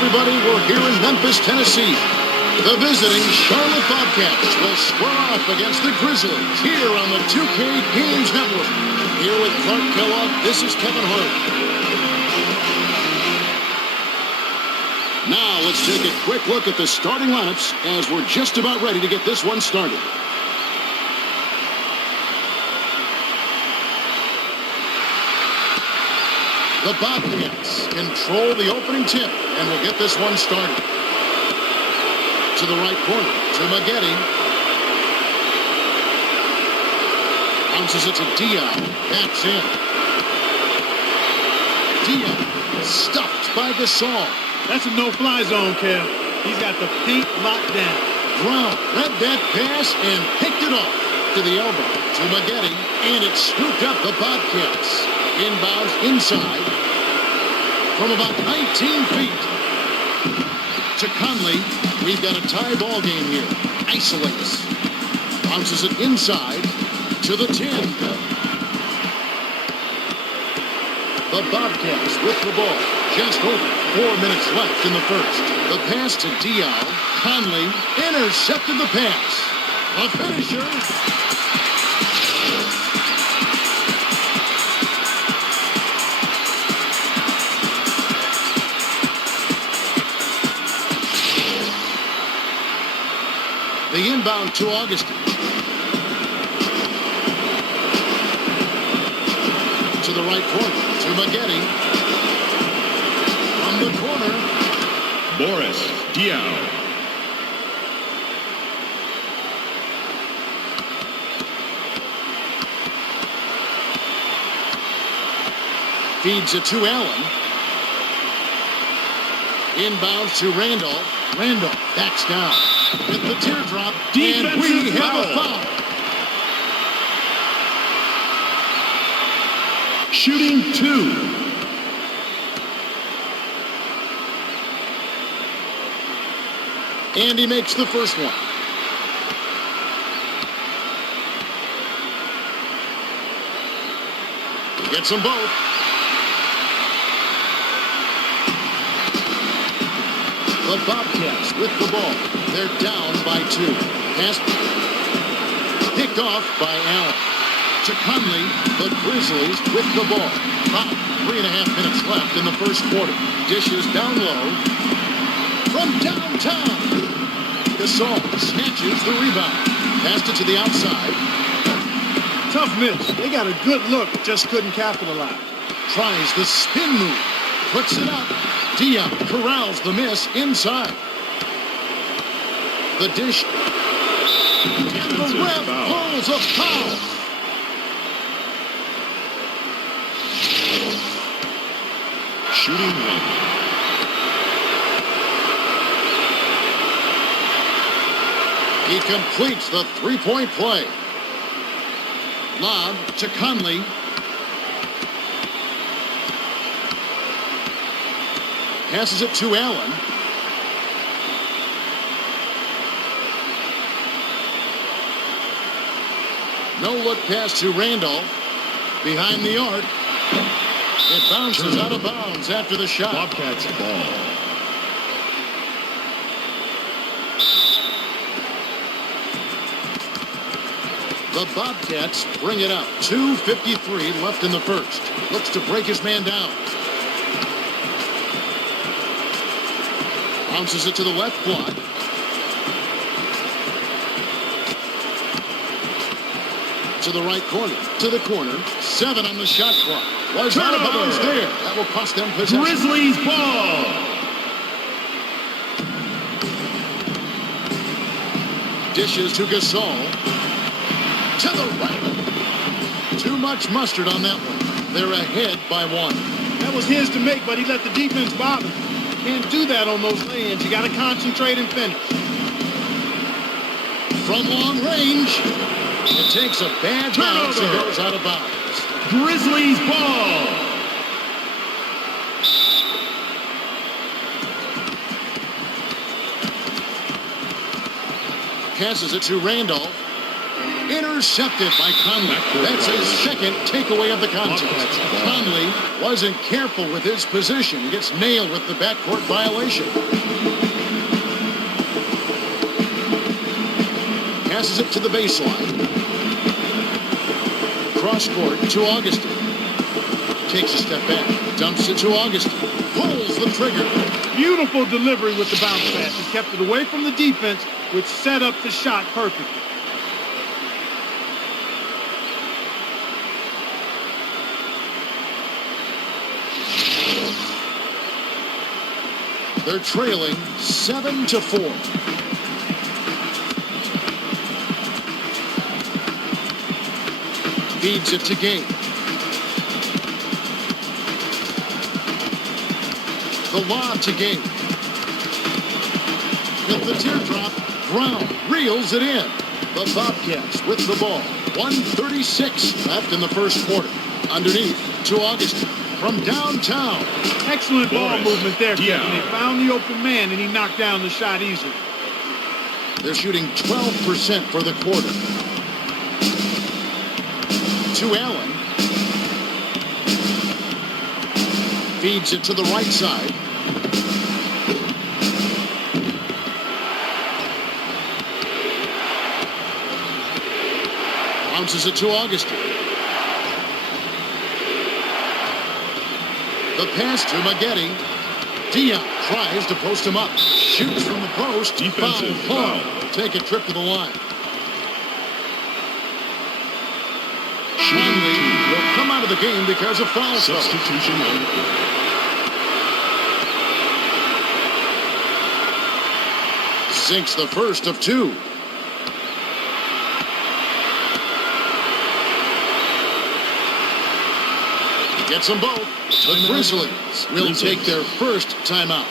everybody. We're here in Memphis, Tennessee. The visiting Charlotte Bobcats will square off against the Grizzlies here on the 2K Games Network. Here with Clark Kellogg, this is Kevin Hart. Now let's take a quick look at the starting lineups as we're just about ready to get this one started. The Bobcats control the opening tip and will get this one started. To the right corner, to Maggette. Bounces it to Dion. Backs in. Dion stuffed by Gasol. That's a no-fly zone, Kev. He's got the paint locked down. Brown read that pass and picked it off to the elbow. To Maggette, and it scooped up the Bobcats. Inbounds inside from about 19 feet. To Conley. We've got a tie ball game here. Isolates. Bounces it inside to the 10. The Bobcats with the ball. Just over 4 minutes left in the first. The pass to Dion. Conley intercepted the pass. A finisher. The inbound to Augustine. To the right corner. To Maggette. From the corner. Boris Diaw. Feeds it to Allen. Inbounds to Randolph. Randolph backs down with the teardrop, Defensive and we have foul. a foul. Shooting 2. And he makes the first one. He gets them both. The Bobcats with the ball. They're down by 2. Pass picked off by Allen. To Conley, the Grizzlies with the ball. About 3.5 minutes left in the first quarter. Dishes down low. From downtown. Gasol snatches the rebound. Passed it to the outside. Tough miss. They got a good look, just couldn't capitalize. Tries the spin move. Puts it up. Dion corrals the miss inside. The dish. And the ref calls a foul. Shooting 1. He completes the three-point play. Lob to Conley. Passes it to Allen. No look pass to Randolph. Behind the arc. It bounces out of bounds after the shot. Bobcats ball. The Bobcats bring it up. 2:53 left in the first. Looks to break his man down. Bounces it to the left block. To the right corner. To the corner. 7 on the shot clock. Was out of bounds there. That will cost them possession. Grizzlies ball. Dishes to Gasol. To the right. Too much mustard on that one. They're ahead by 1. That was his to make, but he let the defense bother him. Can't do that on those lay-ins. You got to concentrate and finish. From long range, it takes a bad bounce and goes out of bounds. Grizzlies ball. Passes it to Randolph. Intercepted by Conley. That's his second takeaway of the contest. Conley wasn't careful with his position. He gets nailed with the backcourt violation. Passes it to the baseline. Cross court to Augustin. Takes a step back. Dumps it to Augustin. Pulls the trigger. Beautiful delivery with the bounce pass. He kept it away from the defense, which set up the shot perfectly. They're trailing 7-4. Feeds it to Gay. The lob to Gay. With the teardrop, Brown reels it in. The Bobcats with the ball. 1:36 left in the first quarter. Underneath to Augustin from downtown. Excellent ball movement there, Kevin. Yeah. They found the open man, and he knocked down the shot easily. They're shooting 12% for the quarter. To Allen. Feeds it to the right side. Bounces it to Augustin. The pass to Maggette. Dion tries to post him up. Shoots from the post. Defensive Foul. foul. Take a trip to the line. Shooting Conley two. will come out of the game because of foul trouble. Substitution on the court. Sinks the first of two. Gets them both. The Grizzlies will take their first timeout.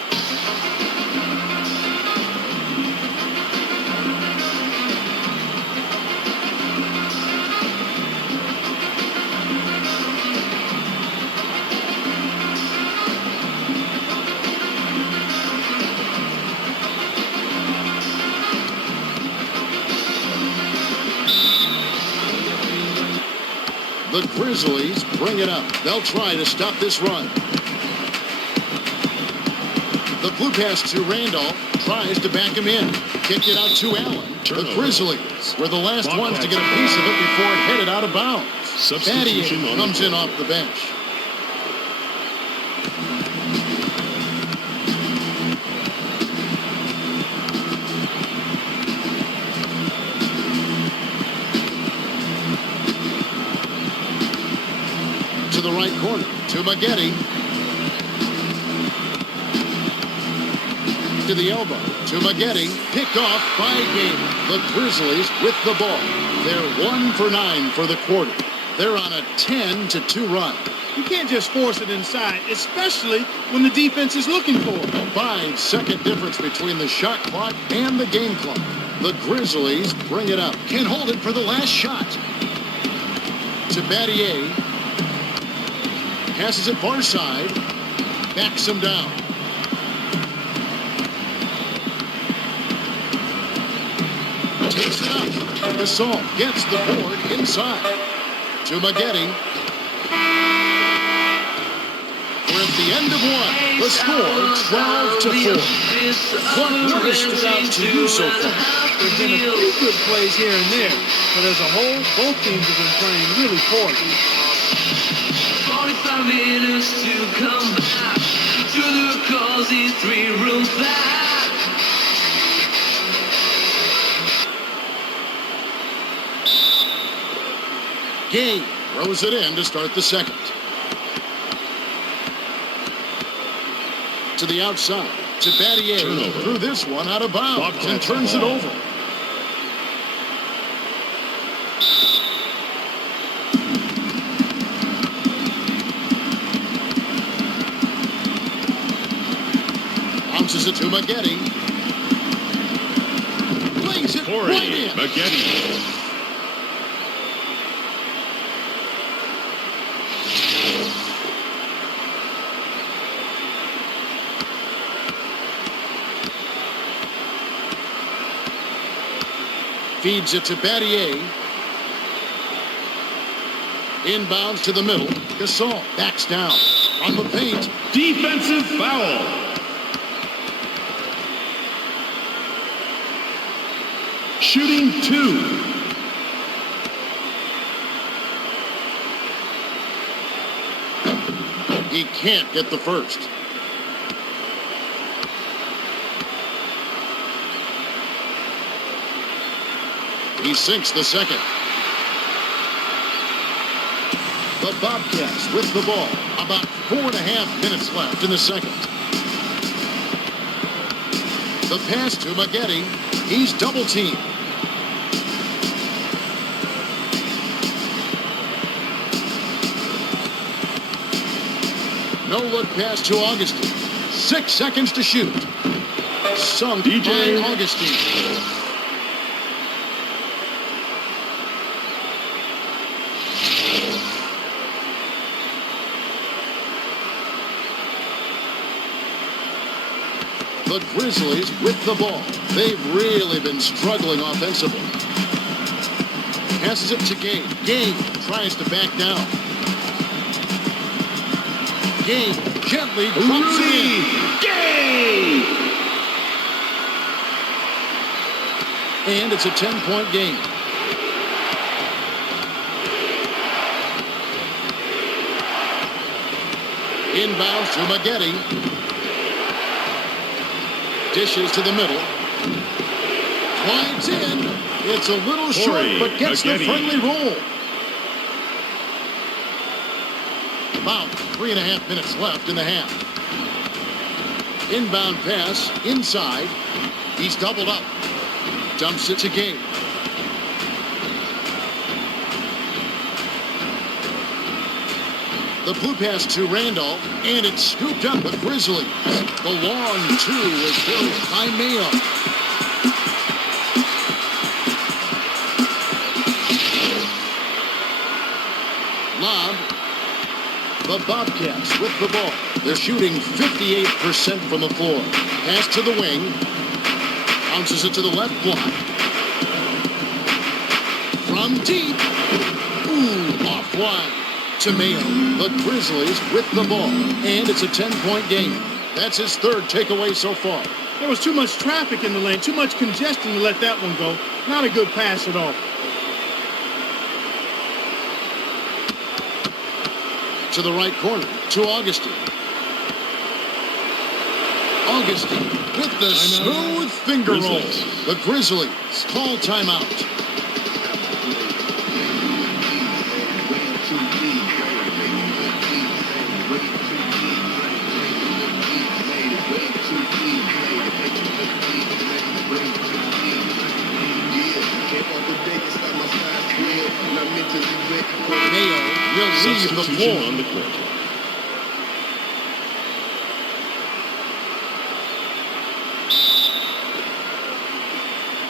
The Grizzlies bring it up. They'll try to stop this run. The blue pass to Randolph. Tries to back him in. Kicked it out to Allen. Turnover. The Grizzlies were the last Bobcats. ones to get a piece of it before it headed out of bounds. Substitution Battier on the comes in court. off the bench. To the right corner, to Maggette. To the elbow, to Maggette. Picked off by Gay. The Grizzlies with the ball. They're 1 for 9 for the quarter. They're on a 10-2 run. You can't just force it inside, especially when the defense is looking for it. 5-second difference between the shot clock and the game clock. The Grizzlies bring it up. Can't hold it for the last shot. To Battier. Passes it far side. Backs him down. Takes it up. Gasol gets the board inside. To Maggette. We're at the end of one. The score 12-4. What has stood out to you so far? There's been a few good plays here and there, but as a whole, both teams have been playing really poorly. 45 minutes to come back to the cause he's 3 rooms back. Gay throws it in to start the second. To the outside. To Battier. Turnover. Threw this one out of bounds Bobcats and turns it ball. over. Bounces it to Maggette. Plays it Corey right in. Maggette. Feeds it to Battier. Inbounds to the middle. Gasol backs down. On the paint. Defensive foul. Shooting 2. He can't get the first. He sinks the second. The Bobcats with the ball. About 4.5 minutes left in the second. The pass to Maggette. He's double-teamed. No-look pass to Augustine. 6 seconds to shoot. Sunk by Augustine. The Grizzlies with the ball. They've really been struggling offensively. Passes it to Gabe. Gabe tries to back down. Gabe gently drops it in. Gabe! And it's a 10-point game. Inbounds to Maggette. Dishes to the middle. Glides in. It's a little short, but gets the friendly roll. About 3.5 minutes left in the half. Inbound pass inside. He's doubled up. Dumps it to Gabe. The blue pass to Randolph, and it's scooped up the Grizzlies. The long two is filled by Mayo. Lob. The Bobcats with the ball. They're shooting 58% from the floor. Pass to the wing. Bounces it to the left block. From deep. Ooh, offline. To Mayo, the Grizzlies with the ball, and it's a 10-point game. That's his third takeaway so far. There was too much traffic in the lane, too much congestion to let that one go. Not a good pass at all. To the right corner, to Augustine. Augustine with the smooth finger roll. The Grizzlies call timeout. Mayo will leave the floor. On the court.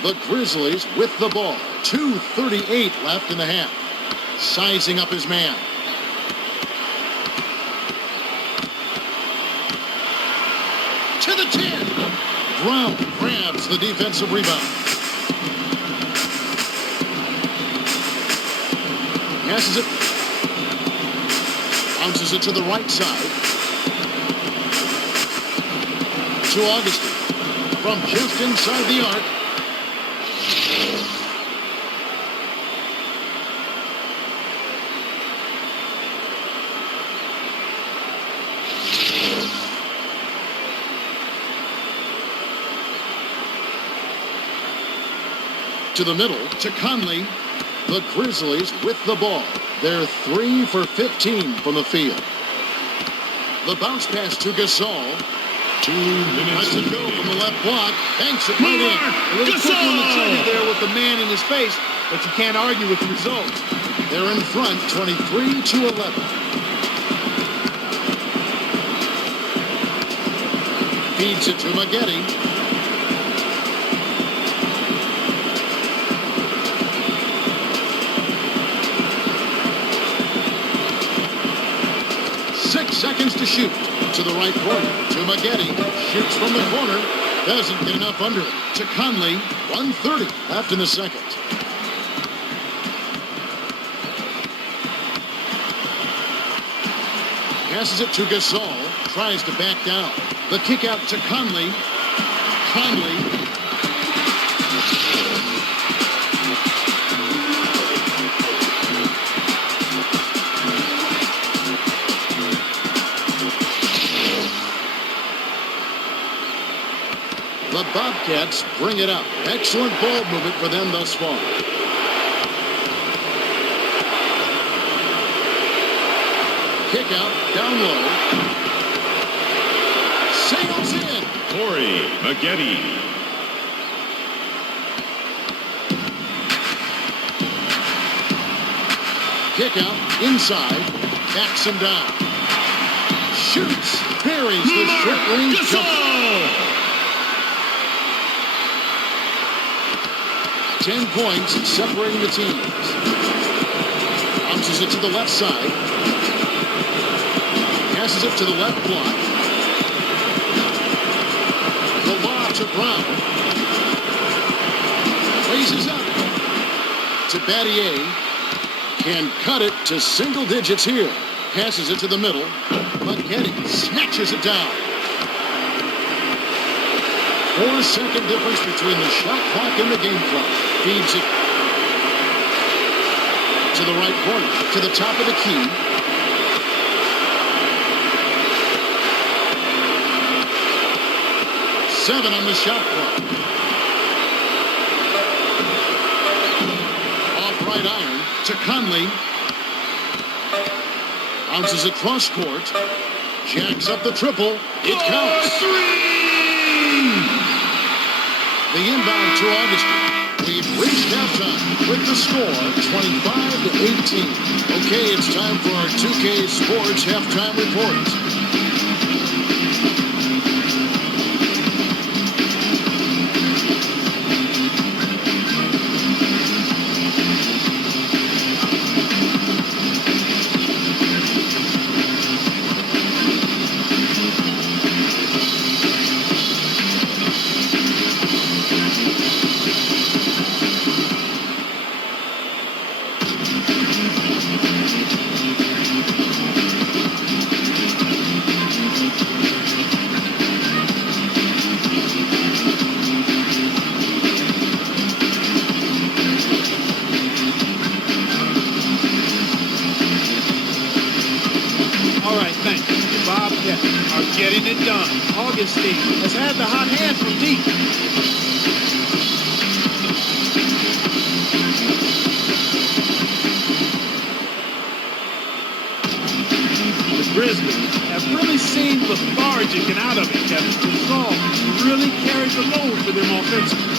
The Grizzlies with the ball. 2:38 left in the half. Sizing up his man. To the 10. Brown grabs the defensive rebound. Passes it. Bounces it to the right side. To Augustine. From just inside the arc. To the middle, to Conley. The Grizzlies with the ball. They're 3 for 15 from the field. The bounce pass to Gasol. 2 minutes to go from the left block. Banks it right in. A little quick on the trigger there with the man in his face, but you can't argue with the result. They're in front, 23-11. Feeds it to Maggette. Seconds to shoot. To the right corner. To Maggette. Shoots from the corner. Doesn't get enough under it. To Conley. 1:30 left in the second. Passes it to Gasol. Tries to back down. The kick out to Conley. Conley. The Bobcats bring it up. Excellent ball movement for them thus far. Kick out, down low. Sails in. Corey Maggette. Kick out, inside. Backs him down. Shoots. Buries the short range jumper. 10 points separating the teams. Bounces it to the left side. Passes it to the left block. The lob to Brown. Raises up to Battier. Can cut it to single digits here. Passes it to the middle. Maggette snatches it down. 4-second difference between the shot clock and the game clock. Feeds it to the right corner, to the top of the key. Seven on the shot clock. Off right iron to Conley. Bounces across court. Jacks up the triple. It counts. The inbound to Augustine. We've reached halftime with the score 25-18. Okay, it's time for our 2K Sports halftime report. Bobcats are getting it done. Augustine has had the hot hand from deep. The Grizzlies have really seemed lethargic and out of it, Kevin. The resolve really carried the load for them offensively.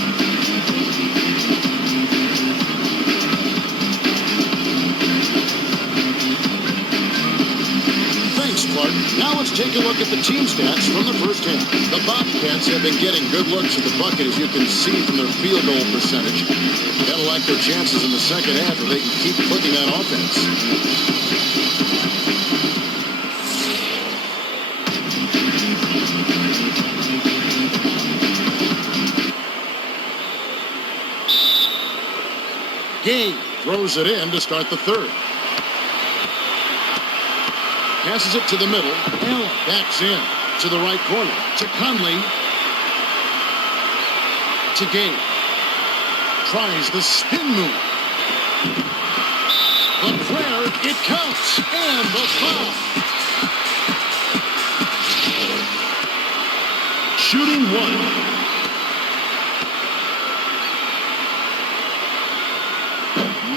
Clark. Now let's take a look at the team stats from the first half. The Bobcats have been getting good looks at the bucket, as you can see from their field goal percentage. They'll like their chances in the second half if they can keep clicking that offense. Game throws it in to start the third. Passes it to the middle. Allen backs in to the right corner. To Conley. To Gabe. Tries the spin move. The prayer, it counts. And the foul. Shooting one.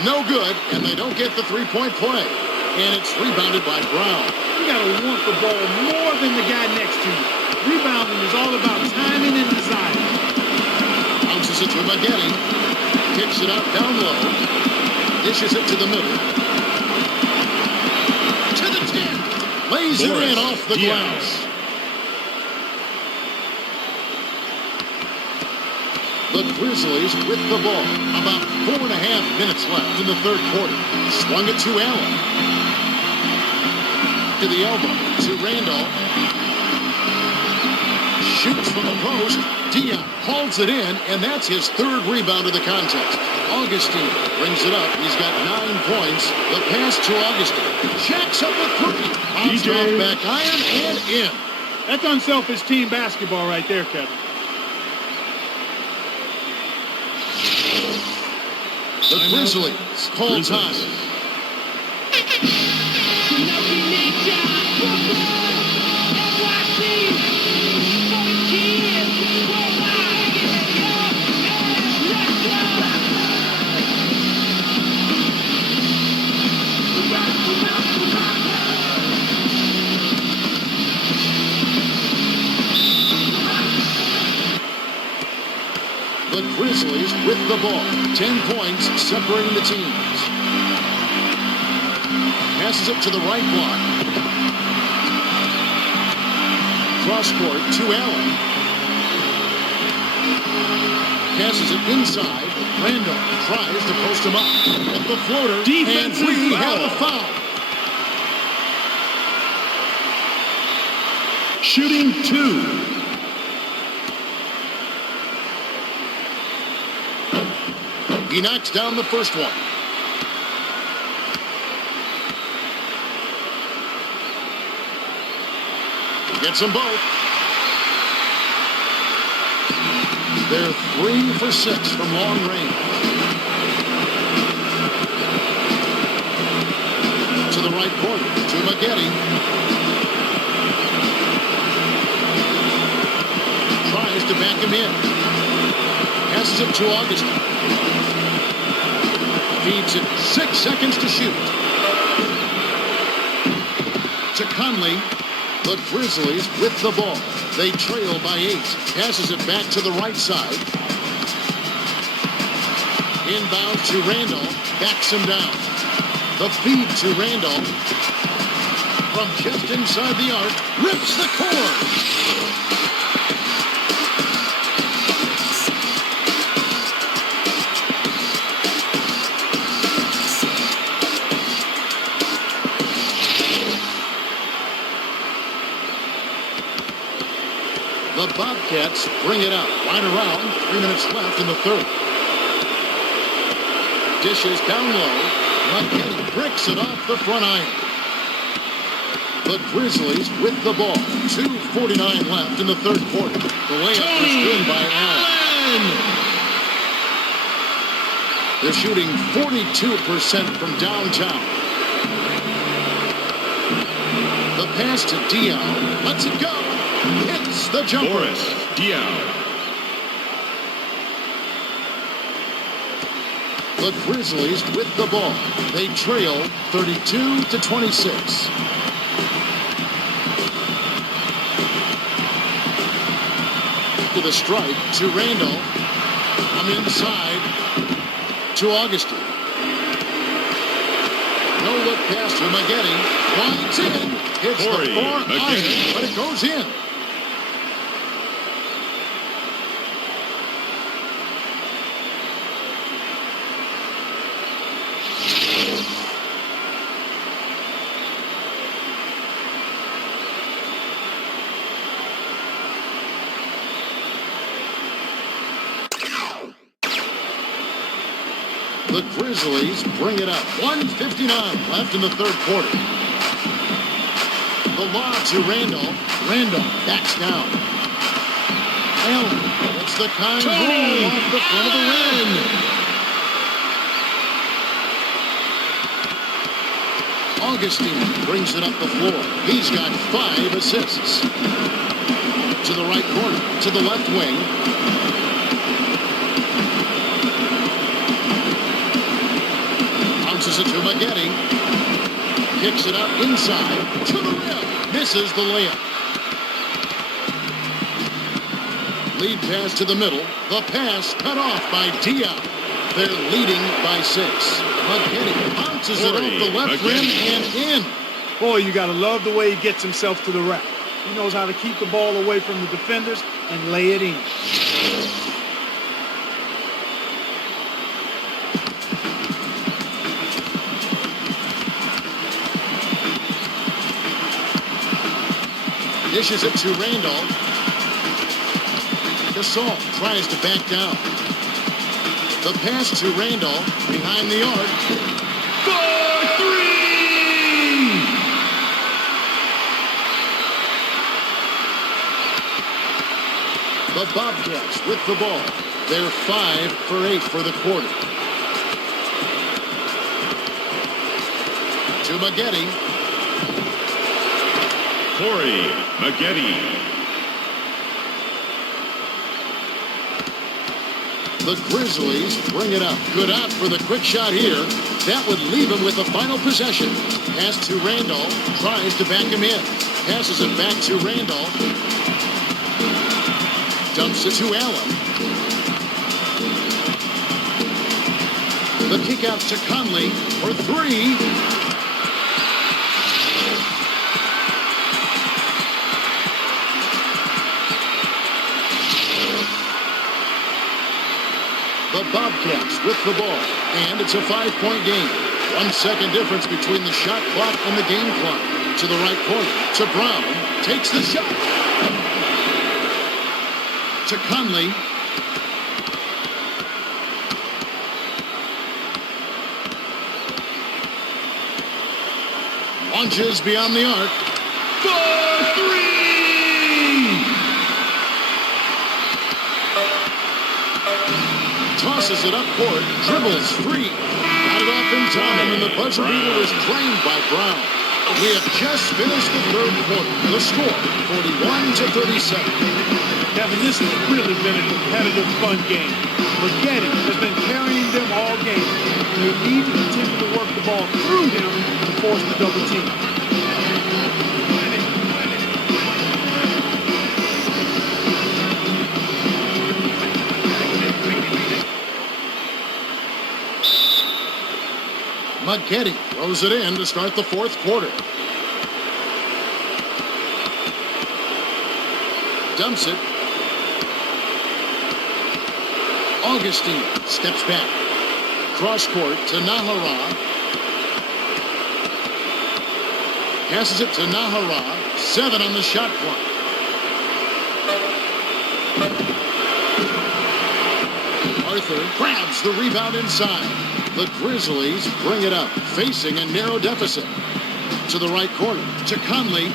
No good, and they don't get the three-point play. And it's rebounded by Brown. You got to want the ball more than the guy next to you. Rebounding is all about timing and desire. Bounces it to Maggette. Kicks it out down low. Dishes it to the middle. To the 10. Lays it in off the glass. The Grizzlies with the ball. About 4.5 minutes left in the third quarter. Swung it to Allen. To the elbow, to Randolph. shoots from the post. Dion hauls it in, and that's his third rebound of the contest. Augustine brings it up. He's got 9 points. The pass to Augustine. Jacks up a three. Bounced off back iron and in. That's unselfish team basketball right there, Kevin. The Grizzlies call time. The Grizzlies with the ball. 10 points separating the teams. Passes it to the right block. Cross court to Allen. Passes it inside. Randall tries to post him up. At the floater. Defensive and we foul. have a foul. Shooting 2. He knocks down the first one. Gets them both. They're 3 for 6 from long range. To the right corner, to Maggette. Tries to back him in. Passes it to Augustine. Feeds it 6 seconds to shoot. To Conley. The Grizzlies with the ball. They trail by 8. Passes it back to the right side. Inbound to Randall. Backs him down. The feed to Randall. From just inside the arc. Rips the cord. The Bobcats bring it out. Right around. 3 minutes left in the third. Dishes down low. Maggette bricks it off the front iron. The Grizzlies with the ball. 2:49 left in the third quarter. The layup is good by Allen. They're shooting 42% from downtown. The pass to Dion. Lets it go. Hits the jumper. Boris Diaw. The Grizzlies with the ball. They trail 32-26. To the stripe, to Randall. I'm inside to Augustine. No look pass to Maggette. Winds in. Hits Corey the far Maggette. iron, but it goes in. The Grizzlies bring it up. 1:59 left in the third quarter. The lob to Randall. Randall backs down. Allen gets the kind roll off the front of the rim. Augustine brings it up the floor. He's got 5 assists. To the right corner, to the left wing. Bounces it to Maggette. Kicks it out inside to the rim. Misses the layup. Lead pass to the middle. The pass cut off by Dion. They're leading by 6. Maggette bounces it off the left rim and in. Boy, you got to love the way he gets himself to the rack. He knows how to keep the ball away from the defenders and lay it in. Dishes it to Randall. Gasol tries to back down. The pass to Randolph behind the arc. For three! The Bobcats with the ball. They're 5 for 8 for the quarter. To Maggette. Corey Maggette. The Grizzlies bring it up. Good out for the quick shot here. That would leave him with the final possession. Pass to Randolph. Tries to back him in. Passes it back to Randolph. Dumps it to Allen. The kick out to Conley for three. The Bobcats with the ball, and it's a 5-point game. 1 second difference between the shot clock and the game clock. To the right corner, to Brown, takes the shot. To Conley. Launches beyond the arc. For three! Tosses it up court, dribbles free. Got it off in time, and the buzzer beater is claimed by Brown. We have just finished the third quarter. The score, 41-37. Kevin, this has really been a competitive, fun game. Maggette has been carrying them all game. They need to continue to work the ball through him to force the double team. Maggette throws it in to start the fourth quarter. Dumps it. Augustine steps back. Cross court to Nahara. Passes it to Nahara. 7 on the shot clock. Arthur grabs the rebound inside. The Grizzlies bring it up, facing a narrow deficit. To the right corner, to Conley.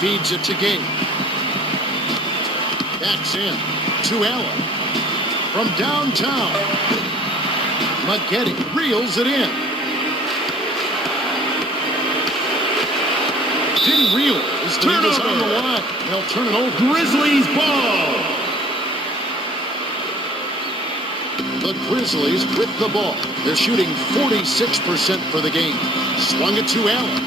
Feeds it to Gay. Backs in, to Allen. From downtown, Maggette reels it in. Didn't realize that he was on the line. They'll turn it over. Grizzlies ball. The Grizzlies with the ball. They're shooting 46% for the game. Swung it to Allen.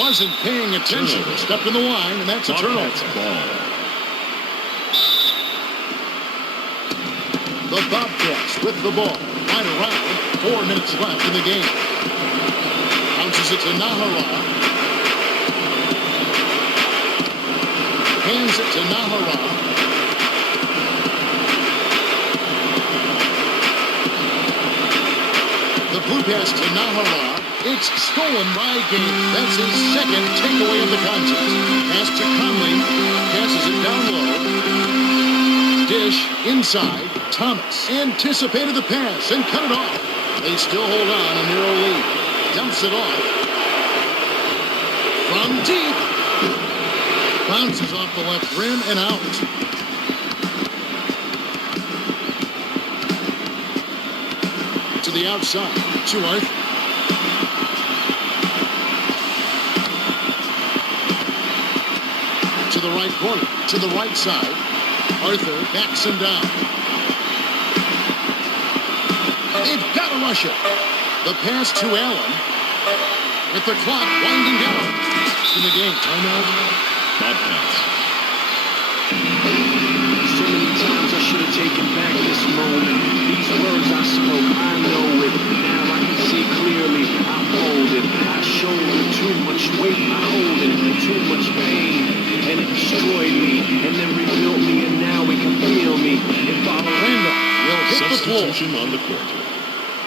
Wasn't paying attention. Stepped in the line, and that's a turnover. Ball. The Bobcats with the ball. Right around. 4 minutes left in the game. Bounces it to Nahara. Hands it to Nahara. The blue pass to Nahara. It's stolen by Gay. That's his second takeaway of the contest. Pass to Conley. Passes it down low. Dish inside. Thomas anticipated the pass and cut it off. They still hold on a narrow lead. Dumps it off. From deep. Bounces off the left rim and out. To the outside. To Arthur. To the right corner. To the right side. Arthur backs him down. They've got to rush it. The pass to Allen. With the clock winding down in the game. Timeout. Bobcats. So many times I should have taken back this moment. These words I spoke, I know it. Now I can see clearly. I hold it. I shoulder too much weight. I hold it. Too much pain. And it destroyed me. And then rebuilt me. And now it can feel me. If I Randolph will hit the floor. Substitution on the court.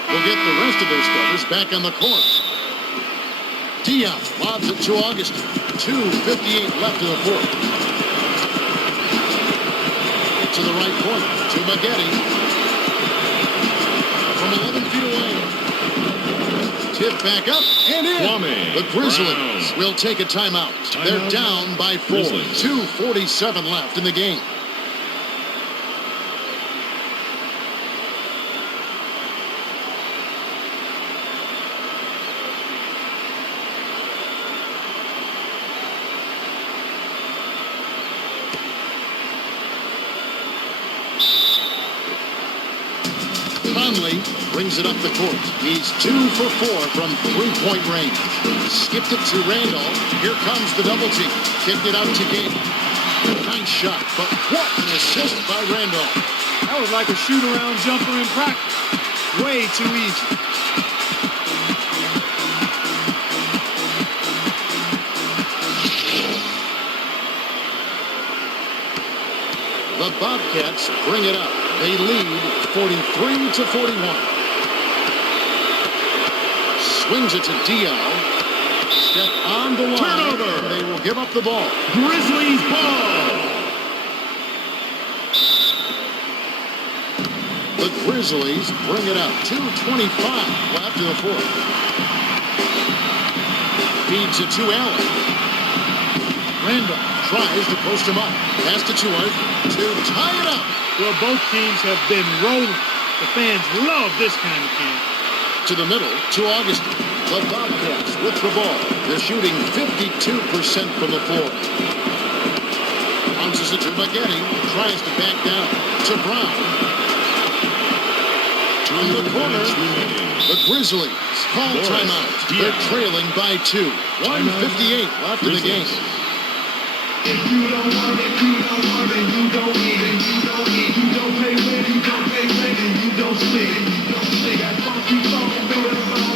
will get the rest of their starters back on the court. Dion lobs it to Augustin. 2:58 left in the fourth. To the right corner, to Maggette. From 11 feet away. Tip back up and in. Kwame The Grizzlies Brown. will take a timeout. They're Timeout. down by 4. Grizzlies. 2:47 left in the game. Conley brings it up the court. He's 2 for 4 from three-point range. Skipped it to Randolph. Here comes the double team. Kicked it out to Gabe. Nice shot, but what an assist by Randolph. That was like a shoot-around jumper in practice. Way too easy. The Bobcats bring it up. They lead 43-41. Swings it to Dion. Step on the line. Turnover. They will give up the ball. Grizzlies ball. The Grizzlies bring it up. 2:25 left in the fourth. Feeds it to Allen. Randolph tries to post him up. Pass to Tuart to tie it up. Well, both teams have been rolling. The fans love this kind of game. To the middle, to Augustin. The Bobcats with the ball. They're shooting 52% from the floor. Bounces it to Maggette. Tries to back down. To Brown. In the corner, the Grizzlies call Morris timeout. Dion. They're trailing by 2. 1:58 left in the game. If you don't want it, you don't want it, you don't eat it, you don't eat, you don't pay rent, you don't pay rent, and you don't sleep, you don't sleep. Got funky phone,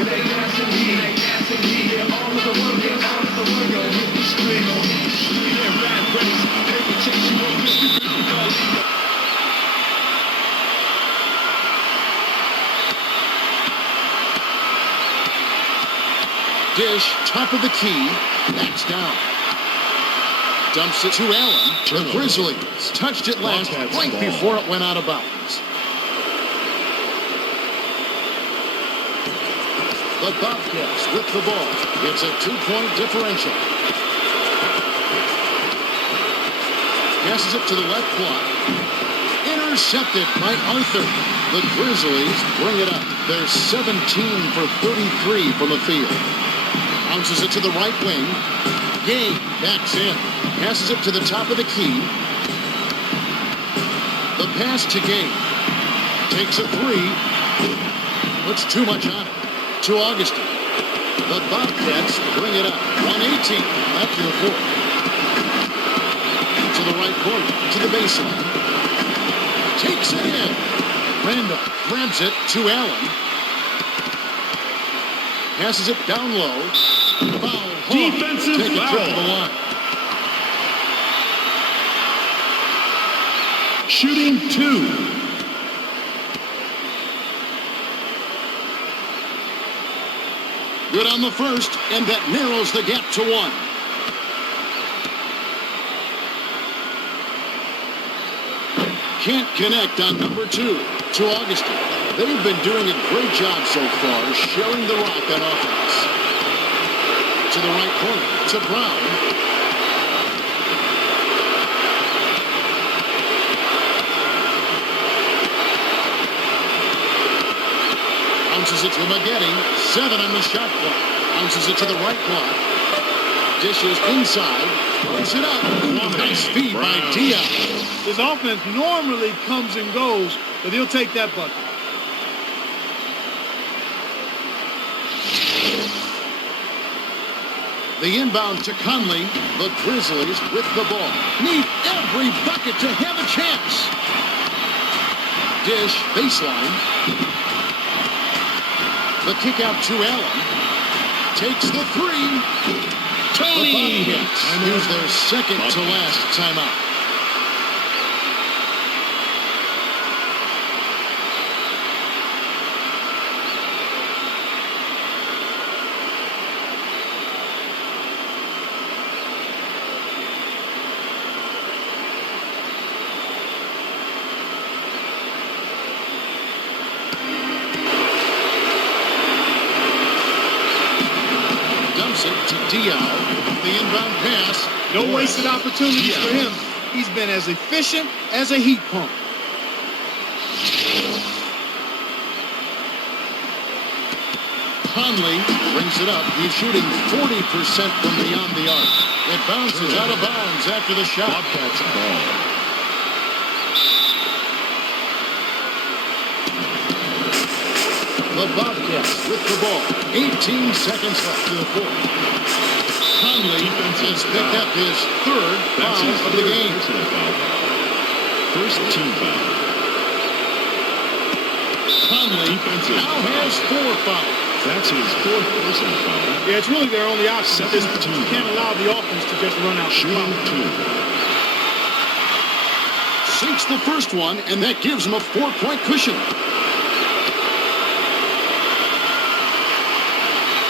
it ain't gas and heat, it ain't gas and heat. Yeah, all of the work, yeah, all of the work, yo, hit the street, yo, hit the street. Yeah, rap race, they will chase you up, Dish, top of the key, backs down. Dumps it to Allen. The Grizzlies touched it last Bobcats right ball. before it went out of bounds. The Bobcats with the ball. It's a 2-point differential. Passes it to the left block. Intercepted by Arthur. The Grizzlies bring it up. They're 17 for 33 from the field. Bounces it to the right wing. Gabe backs in. Passes it to the top of the key. The pass to Gabe. Takes a 3. Puts too much on it. To Augustin. The Bobcats bring it up. 1:18 left in the fourth. To the right corner. To the baseline. Takes it in. Randolph grabs it to Allen. Passes it down low. Foul. Defensive Take a trip foul. to the line. Shooting 2. Good on the first, and that narrows the gap to 1. Can't connect on number 2 to Augustin. They've been doing a great job so far, sharing the rock on offense. To the right corner, to Brown. Bounces it to Maggette. 7 on the shot clock. Bounces it to the right block. Dishes inside. Puts it up. Nice feed by Brown. Dion. His offense normally comes and goes, but he'll take that bucket. The inbound to Conley. The Grizzlies with the ball. Need every bucket to have a chance. Dish, baseline. The kick out to Allen. Takes the 3. Tony. The Bobcats use their second to last timeout. Gives it to Diao. The inbound pass. No wasted opportunities for him. He's been as efficient as a heat pump. Conley brings it up. He's shooting 40% from beyond the arc. It bounces out of bounds after the shot. Bobcats ball. The Bobcats with the ball. 18 seconds left in the fourth. Conley has picked up his third foul of the game. First team foul. Conley now has 4 fouls. That's his fourth personal foul. Yeah, it's really their only option. You can't allow the offense to just run out. Shooting 2. Sinks the first one, and that gives him a 4-point cushion.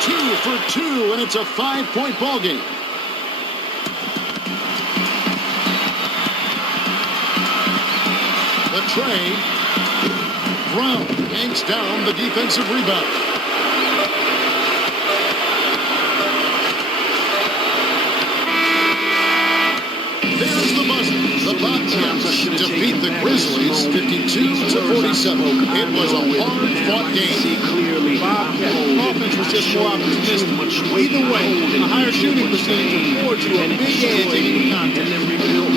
2 for 2, and it's a 5-point ball game. The tray. Brown yanks down the defensive rebound. There's the buzzer. The Bobcats defeat the Grizzlies 52-47. It was a hard-fought game. Bobcat offense was just more opportunistic. Either way, a higher shooting percentage affords you a big edge in any contest.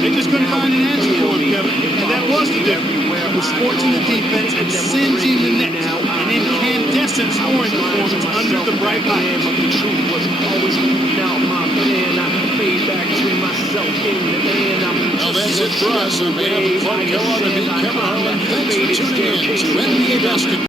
They just couldn't find an answer for him, Kevin, and that was the difference. It was scorching the defense and singeing the net. An incandescent scoring performance under the bright lights. But the truth was always moving out my pen. I fade back to myself in the man. Well, that's it for us. On behalf of Clark Kellogg and me, Kevin Harlan, thanks for tuning in to NBA Basketball.